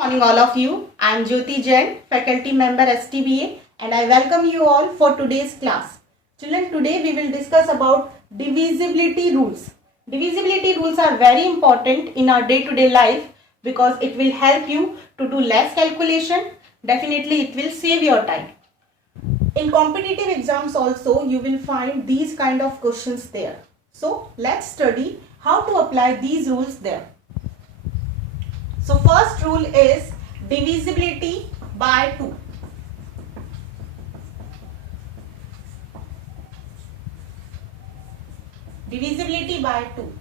Morning all of you. I am Jyoti Jain, faculty member STBA, and I welcome you all for today's class. Children, today we will discuss about divisibility rules. Divisibility rules are very important in our day-to-day life because it will help you to do less calculation. Definitely it will save your time. In competitive exams also you will find these kind of questions there. So let's study how to apply these rules there. So first rule is divisibility by 2. Divisibility by 2.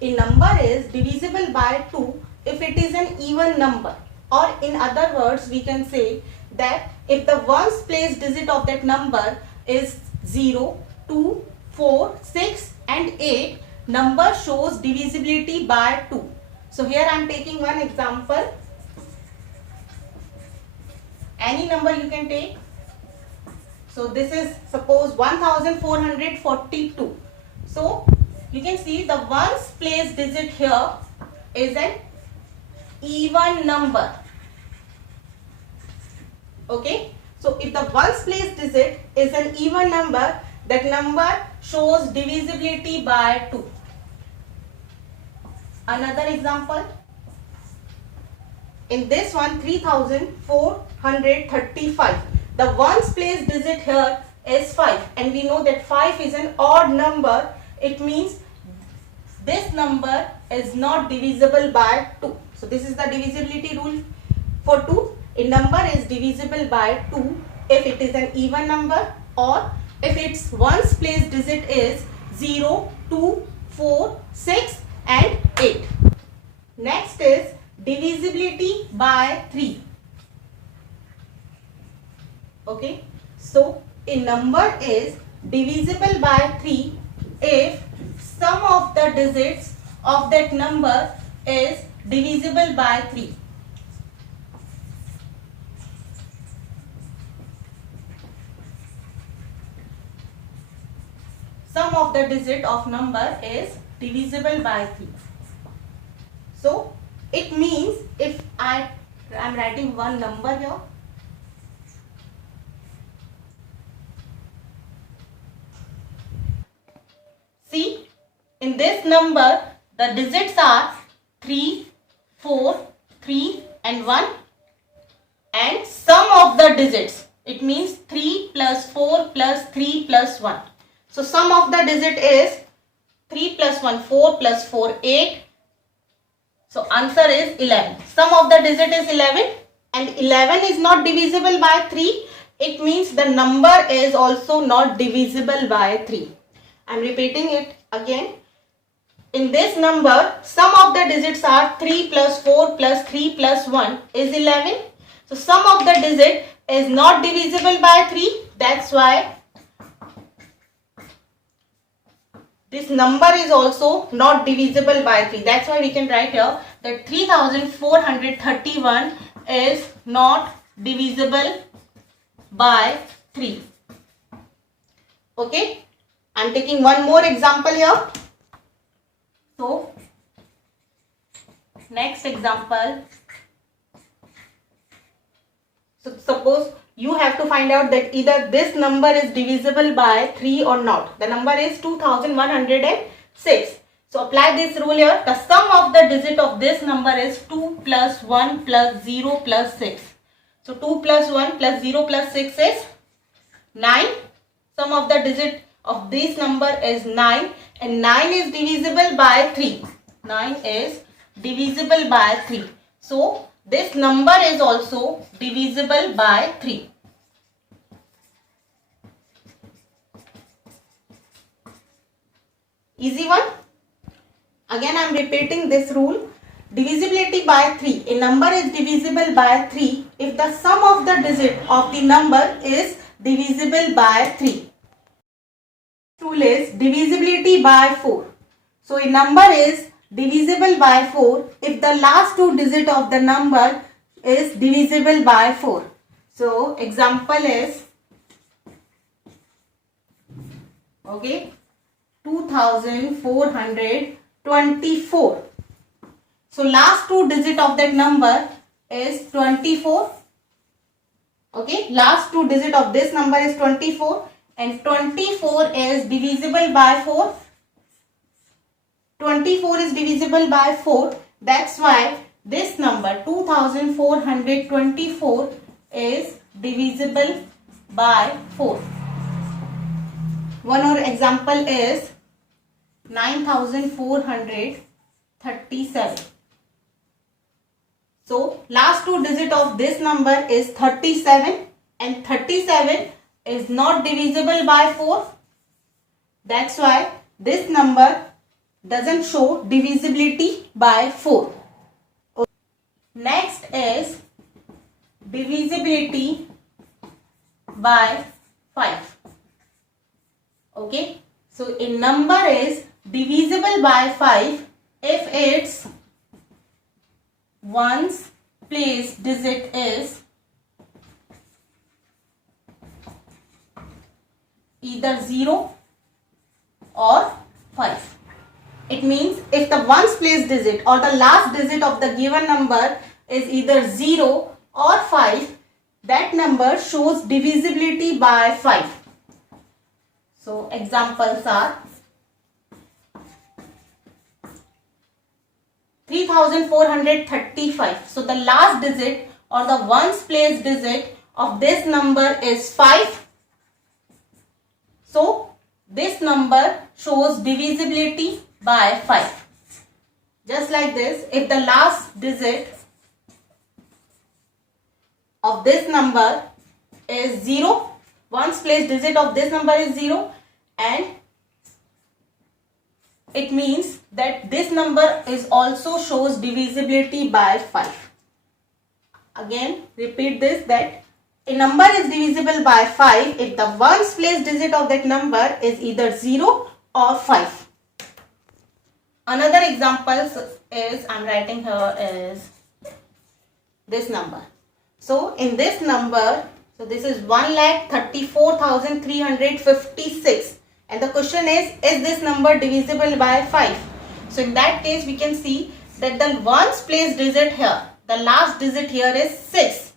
A number is divisible by 2 if it is an even number, or in other words we can say that if the ones place digit of that number is 0, 2, 4, 6 and 8, number shows divisibility by 2. So here I am taking one example. Any number you can take. So this is suppose 1442. So you can see the ones place digit here is an even number. Okay. So if the ones place digit is an even number, that number shows divisibility by 2. Another example, in this one 3435, the ones place digit here is 5 and we know that 5 is an odd number. It means this number is not divisible by 2. So this is the divisibility rule for 2. A number is divisible by 2 if it is an even number or if its ones place digit is 0, 2, 4, 6 and 8. Next is divisibility by 3. Okay. So a number is divisible by 3 if sum of the digits of that number is divisible by 3. Sum of the digit of number is divisible by 3. So it means if I am writing one number here. See, in this number the digits are 3, 4, 3 and 1 and sum of the digits. It means 3 plus 4 plus 3 plus 1. So sum of the digit is 3 plus 1, 4 plus 4, 8. So answer is 11. Sum of the digit is 11 and 11 is not divisible by 3. It means the number is also not divisible by 3. I am repeating it again. In this number, sum of the digits are 3 plus 4 plus 3 plus 1 is 11. So sum of the digit is not divisible by 3. That's why this number is also not divisible by 3. That's why we can write here that 3431 is not divisible by 3. Okay. I am taking one more example here. So, next example. So, suppose you have to find out that either this number is divisible by 3 or not. The number is 2106. So apply this rule here. The sum of the digit of this number is 2 plus 1 plus 0 plus 6. So 2 plus 1 plus 0 plus 6 is 9. Sum of the digit of this number is 9 and 9 is divisible by 3. 9 is divisible by 3. So this number is also divisible by 3. Easy one. Again I am repeating this rule. Divisibility by 3. A number is divisible by 3 if the sum of the digit of the number is divisible by 3. Rule is divisibility by 4. So a number is divisible by 4 if the last two digit of the number is divisible by 4. So example is 2424. So last two digit of that number is 24. Okay, last two digit of this number is 24 and 24 is divisible by 4. 24 is divisible by 4. That's why this number 2424 is divisible by 4. One more example is 9437. So last two digit of this number is 37 and 37 is not divisible by 4. That's why this number doesn't show divisibility by 4. Next is divisibility by 5. Okay, so a number is divisible by 5 if its ones place digit is either 0 or 5. It means if the ones place digit or the last digit of the given number is either 0 or 5, that number shows divisibility by 5. So examples are 3435. So the last digit or the ones place digit of this number is 5. So this number shows divisibility by 5. Just like this, if the last digit of this number is 0, ones place digit of this number is 0, and it means that this number is also shows divisibility by 5. Again, repeat this, that a number is divisible by 5 if the ones place digit of that number is either 0 or 5. Another example is, I'm writing here, is this number. So in this number, so this is 1,34,356, and the question is this number divisible by 5? So in that case, we can see that the ones place digit here, the last digit here is 6.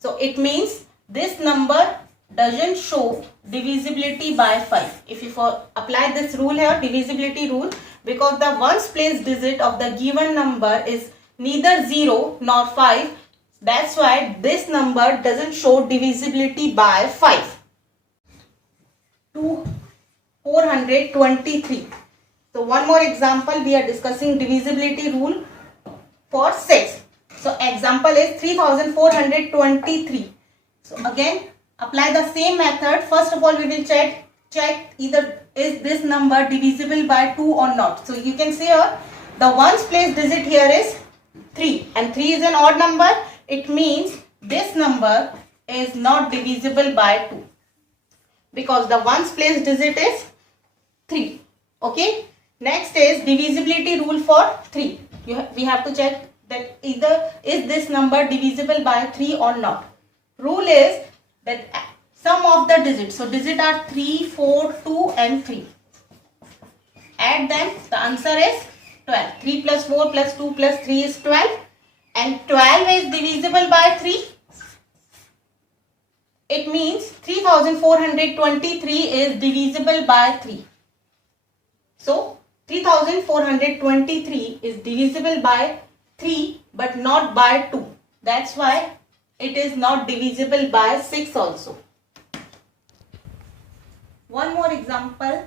So it means this number doesn't show divisibility by 5. If you apply this rule here, divisibility rule, because the ones place digit of the given number is neither 0 nor 5, that's why this number doesn't show divisibility by 5. 423. So one more example, we are discussing divisibility rule for 6. So example is 3423. So again, apply the same method. First of all, we will check either is this number divisible by 2 or not. So you can see here, the ones place digit here is 3 and 3 is an odd number. It means this number is not divisible by 2 because the ones place digit is 3. Okay. Next is divisibility rule for 3. We have to check that either is this number divisible by 3 or not. Rule is that sum of the digits. So digits are 3, 4, 2 and 3. Add them. The answer is 12. 3 plus 4 plus 2 plus 3 is 12. And 12 is divisible by 3. It means 3423 is divisible by 3. So 3423 is divisible by 3 but not by 2. That's why it is not divisible by 6 also. One more example.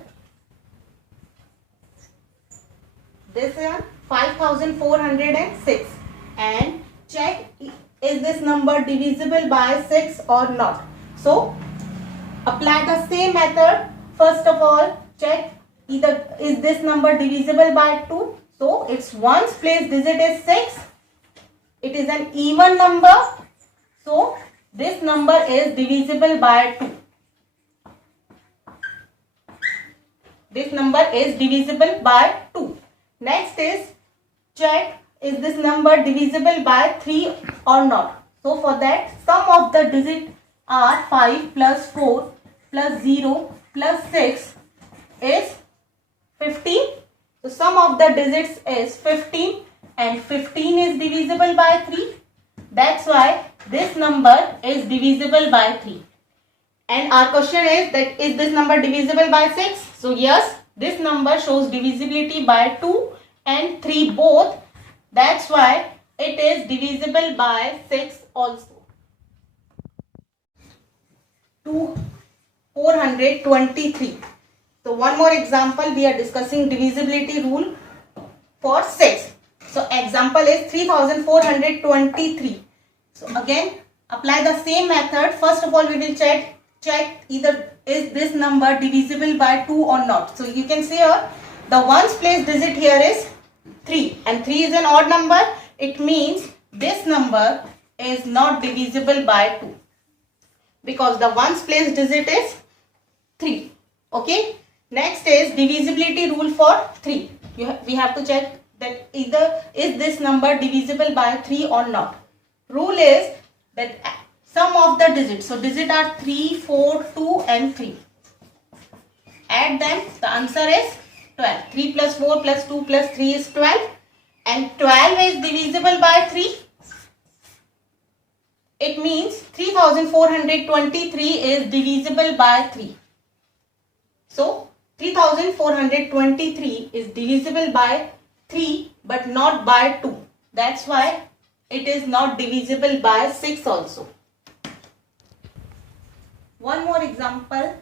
This is 5406 and check is this number divisible by 6 or not. So apply the same method. First of all, check either is this number divisible by 2. So its ones place digit is 6. It is an even number. So this number is divisible by 2. This number is divisible by 2. Next is check is this number divisible by 3 or not. So for that, sum of the digits are 5 plus 4 plus 0 plus 6 is 15. So sum of the digits is 15 and 15 is divisible by 3. That's why this number is divisible by 3. And our question is that is this number divisible by 6? So yes, this number shows divisibility by 2 and 3 both. That's why it is divisible by 6 also. 423. So one more example, we are discussing divisibility rule for 6. So example is 3423. So again, apply the same method. First of all, we will check either is this number divisible by 2 or not. So you can see here the ones place digit here is 3 and 3 is an odd number. It means this number is not divisible by 2 because the ones place digit is 3. Okay. Next is divisibility rule for 3. We have to check that either is this number divisible by 3 or not. Rule is that sum of the digits. So digits are 3, 4, 2 and 3. Add them. The answer is 12. 3 plus 4 plus 2 plus 3 is 12. And 12 is divisible by 3. It means 3423 is divisible by 3. So 3423 is divisible by 3 but not by 2. That's why it is not divisible by 6 also. One more example.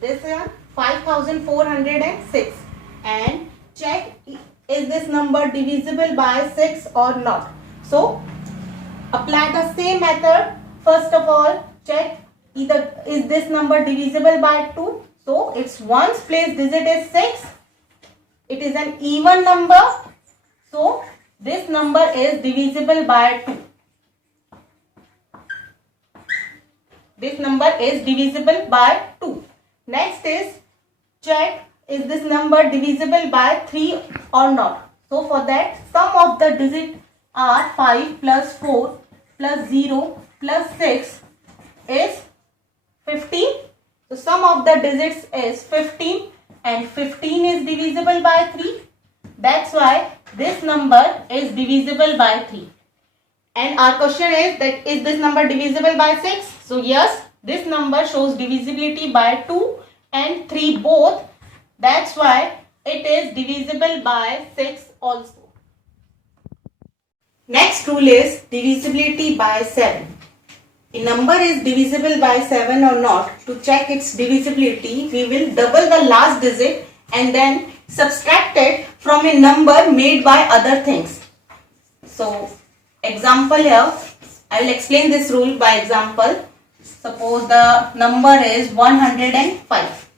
This is 5406 and check is this number divisible by 6 or not. So apply the same method. First of all, check either is this number divisible by 2. So its ones place digit is 6. It is an even number. So this number is divisible by 2. This number is divisible by 2. Next is check is this number divisible by 3 or not. So for that sum of the digits are 5 plus 4 plus 0 plus 6 is 15. So sum of the digits is 15 and 15 is divisible by 3. That's why this number is divisible by 3. And our question is that is this number divisible by 6? So yes, this number shows divisibility by 2 and 3 both. That's why it is divisible by 6 also. Next rule is divisibility by 7. A number is divisible by 7 or not. To check its divisibility, we will double the last digit and then subtract it from a number made by other things. So example here, I will explain this rule by example. Suppose the number is 105.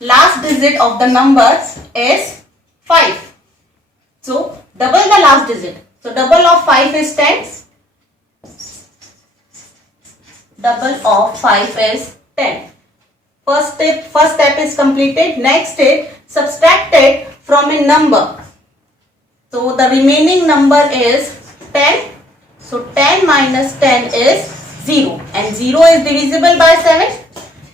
Last digit of the number is 5. So double the last digit. So double of 5 is 10. Double of 5 is 10. First step is completed. Next step, subtract it from a number. So the remaining number is 10. So 10 minus 10 is 0. And 0 is divisible by 7.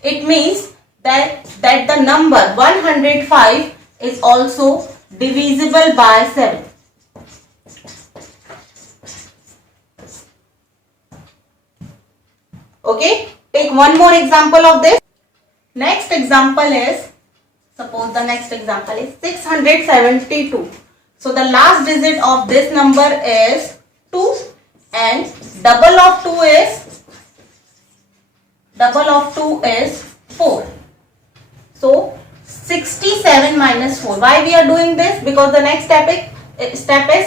It means that the number 105 is also divisible by 7. Okay, take one more example of this. Next example is, suppose the next example is 672. So the last digit of this number is 2 and double of 2 is 4. So 67 minus 4. Why we are doing this? Because the next step is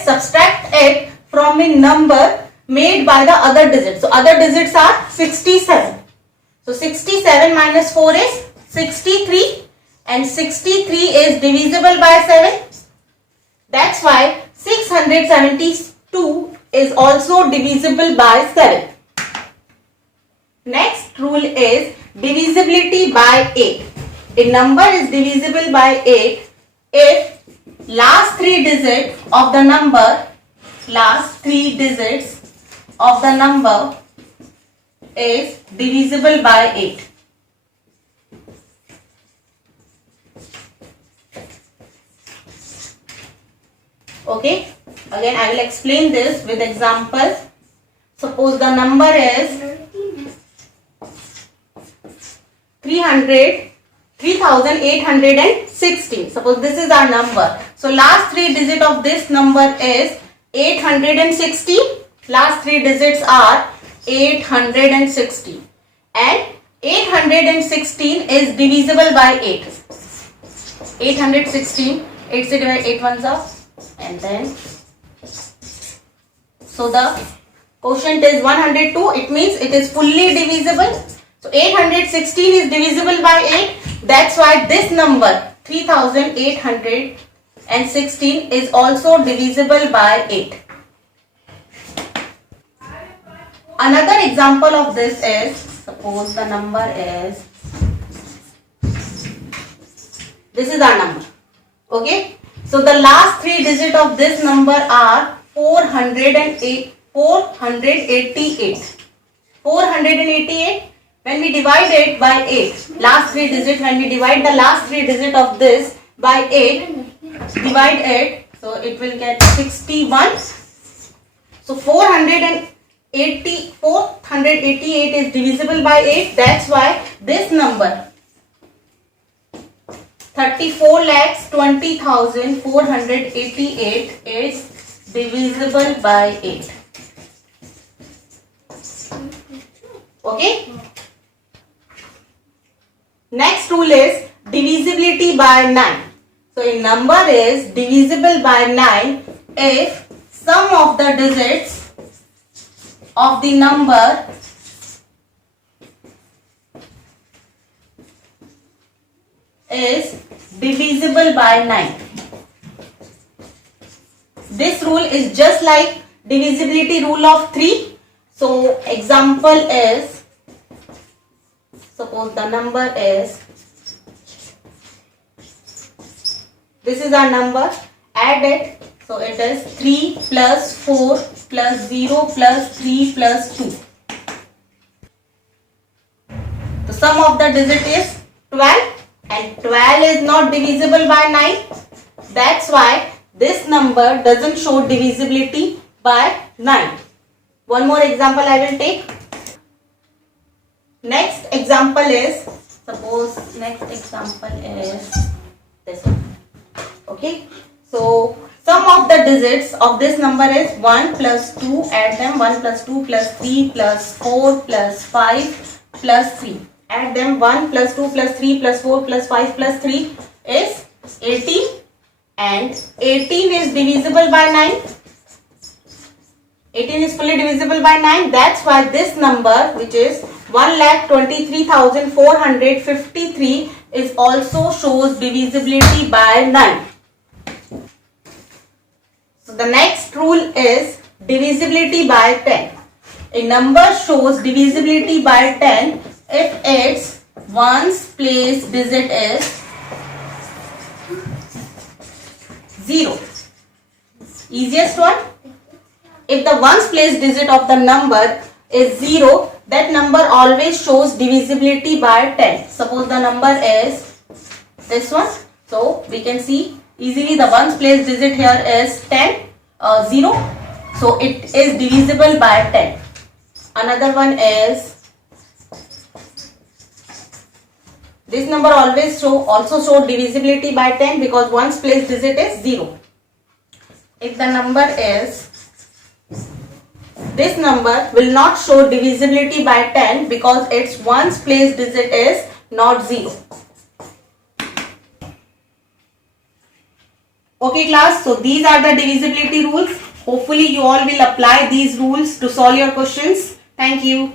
subtract it from a number made by the other digits. So other digits are 67. So 67 minus 4 is 63 and 63 is divisible by 7. That's why 672 is also divisible by 7. Next rule is divisibility by 8. A number is divisible by 8 if last 3 digits of the number is divisible by 8. Okay. Again, I will explain this with example. Suppose the number is 3816. Suppose this is our number. So last three digits of this number is 816. Last three digits are 816. And 816 is divisible by 8. 816, 8 se divide 8 ones are, and then so the quotient is 102. It means it is fully divisible. So 816 is divisible by 8. That's why this number 3816 is also divisible by 8. Another example of this is, suppose the number is, this is our number. Okay. So the last three digits of this number are 488. 488. When we divide it by 8, last three digits, when we divide the last three digits of this by 8, divide it, so it will get 61. So 488 is divisible by 8. That's why this number 34,20,488 is divisible by 8. Okay. Next rule is divisibility by 9. So a number is divisible by 9 if sum of the digits of the number is divisible by 9. This rule is just like divisibility rule of 3. So example is, suppose the number is, this is our number, add it, so it is 3 plus 4 plus 0 plus 3 plus 2. The sum of the digit is 12 and 12 is not divisible by 9. That's why this number doesn't show divisibility by 9. One more example I will take. Next example is, suppose next example is this one. Okay. So sum of the digits of this number is 1 plus 2, add them, 1 plus 2 plus 3 plus 4 plus 5 plus 3. Add them, 1 plus 2 plus 3 plus 4 plus 5 plus 3 is 18, and 18 is divisible by 9. 18 is fully divisible by 9. That's why this number, which is 1,23,453, is also shows divisibility by 9. So the next rule is divisibility by 10. A number shows divisibility by 10 if its ones place digit is 0. Easiest one. If the ones place digit of the number is 0, that number always shows divisibility by 10. Suppose the number is this one. So we can see easily the ones place digit here is 0. So it is divisible by 10. Another one is, this number also show divisibility by 10 because ones place digit is 0. If the number is, this number will not show divisibility by 10 because its ones place digit is not 0. Okay class, so these are the divisibility rules. Hopefully you all will apply these rules to solve your questions. Thank you.